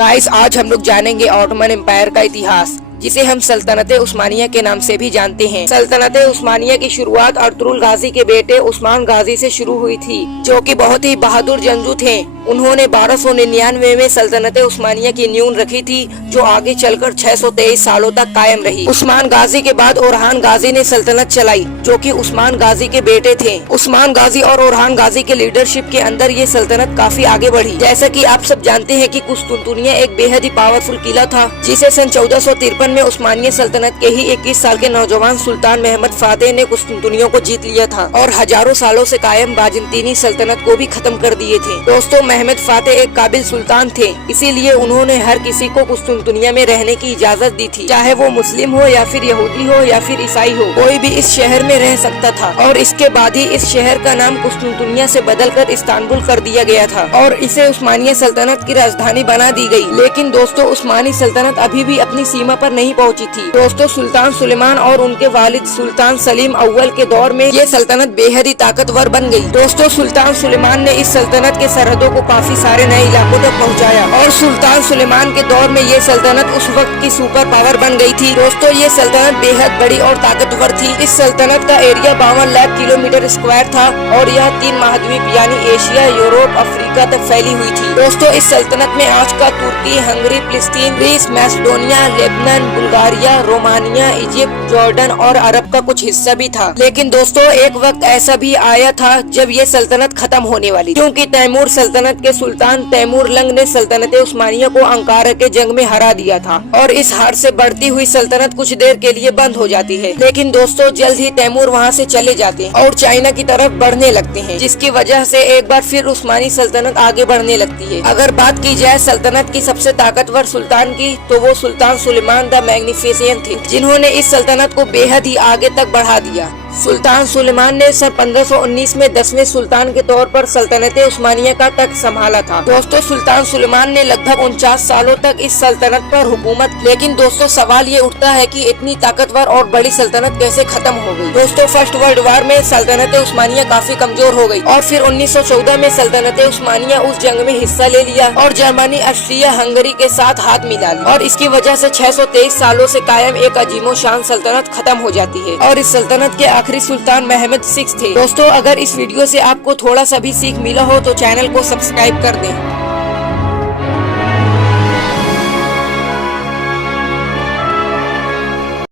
Guys, आज हम लोग जानेंगे ऑटोमन एम्पायर का इतिहास, जिसे हम सल्तनत उस्मानिया के नाम से भी जानते हैं। सल्तनत उस्मानिया की शुरुआत अर्तुगरुल गाजी के बेटे उस्मान गाजी से शुरू हुई थी, जो कि बहुत ही बहादुर जंगजू थे। उन्होंने 1299 में सल्तनत उस्मानिया की नींव रखी थी, जो आगे चलकर 623 सालों तक कायम रही। उस्मान गाजी के बाद ओरहान गाजी ने सल्तनत चलाई, जो कि उस्मान गाजी के बेटे थे। उस्मान गाजी और ओरहान गाजी के लीडरशिप के अंदर ये सल्तनत काफी आगे बढ़ी। जैसा कि आप सब जानते हैं कि कुस्तुनतुनिया एक बेहद ही पावरफुल किला था, जिसे सन 1453 में उस्मानिया सल्तनत के ही 21 साल के नौजवान सुल्तान महमद फातेह ने कुस्तुनतुनिया को जीत लिया था और हजारों सालों से कायम बाजंतीनी सल्तनत को भी खत्म कर दिए थे। दोस्तों, महमद फातेह एक काबिल सुल्तान थे, इसीलिए उन्होंने हर किसी को कुस्तुनतुनिया में रहने की इजाजत दी थी, चाहे वो मुस्लिम हो या फिर यहूदी हो या फिर ईसाई हो, कोई भी इस शहर में रह सकता था। और इसके बाद ही इस शहर का नाम कुस्तुनतुनिया से बदलकर इस्तांबुल कर दिया गया था और इसे उस्मानिया सल्तनत की राजधानी बना दी गई। लेकिन दोस्तों, उस्मानी सल्तनत अभी भी अपनी सीमा पर नहीं पहुंची थी। दोस्तों, सुल्तान सुलेमान और उनके वालिद सुल्तान सलीम अव्वल के दौर में ये सल्तनत बेहद ही ताकतवर बन गई। दोस्तों, सुल्तान सुलेमान ने इस सल्तनत के सरहदों को काफी सारे नए इलाकों तक पहुंचाया और सुल्तान सुलेमान के दौर में ये सल्तनत उस वक्त की सुपर पावर बन गई थी। दोस्तों, ये सल्तनत बेहद बड़ी और ताकतवर थी। इस सल्तनत का एरिया 52 लाख किलोमीटर स्क्वायर था और यह 3 महाद्वीप यानी एशिया, यूरोप, अफ्रीका तक फैली हुई थी। दोस्तों, इस सल्तनत में आज का तुर्की, हंगरी, फिलिस्तीन, Greece, Macedonia, Lebanon, Bulgaria, Romania, Egypt, Jordan और अरब का कुछ हिस्सा भी था। लेकिन दोस्तों, एक वक्त ऐसा भी आया था जब ये सल्तनत खत्म होने वाली, क्योंकि तैमूर सल्तनत के सुल्तान तैमूर लंग ने सल्तनत उस्मानिया को अंकारा के जंग में हरा दिया था और इस हार से बढ़ती हुई सल्तनत कुछ देर के लिए बंद हो जाती है। लेकिन दोस्तों, जल्द ही तैमूर वहाँ से चले जाते हैं और चाइना की तरफ बढ़ने लगते हैं, जिसकी वजह से एक बार फिर उस्मानी सल्तनत आगे बढ़ने लगती है। अगर बात की जाए सल्तनत की सबसे ताकतवर सुल्तान की, तो वो सुल्तान सुलेमान द मैग्निफिसेंट थे, जिन्होंने इस सल्तनत को बेहद ही आगे तक बढ़ा दिया। सुल्तान सुलेमान ने सन 1519 में 10वें सुल्तान के तौर पर सल्तनत उस्मानिया का तख्त संभाला था। दोस्तों, सुल्तान सुलेमान ने लगभग 49 सालों तक इस सल्तनत पर हुकूमत। लेकिन दोस्तों, सवाल ये उठता है कि इतनी ताकतवर और बड़ी सल्तनत कैसे खत्म हो गई। दोस्तों, फर्स्ट वर्ल्ड वार में सल्तनत उस्मानिया काफी कमजोर हो गई और फिर 1914 में सल्तनत उस्मानिया उस जंग में हिस्सा ले लिया और जर्मनी, ऑस्ट्रिया, हंगरी के साथ हाथ मिला लिया और इसकी वजह से 623 सालों से कायम एक अजीमो शान सल्तनत खत्म हो जाती है और इस सल्तनत के आखिरी सुल्तान महमद 6 थे। दोस्तों, अगर इस वीडियो से आपको थोड़ा सा भी सीख मिला हो तो चैनल को सब्सक्राइब कर दें।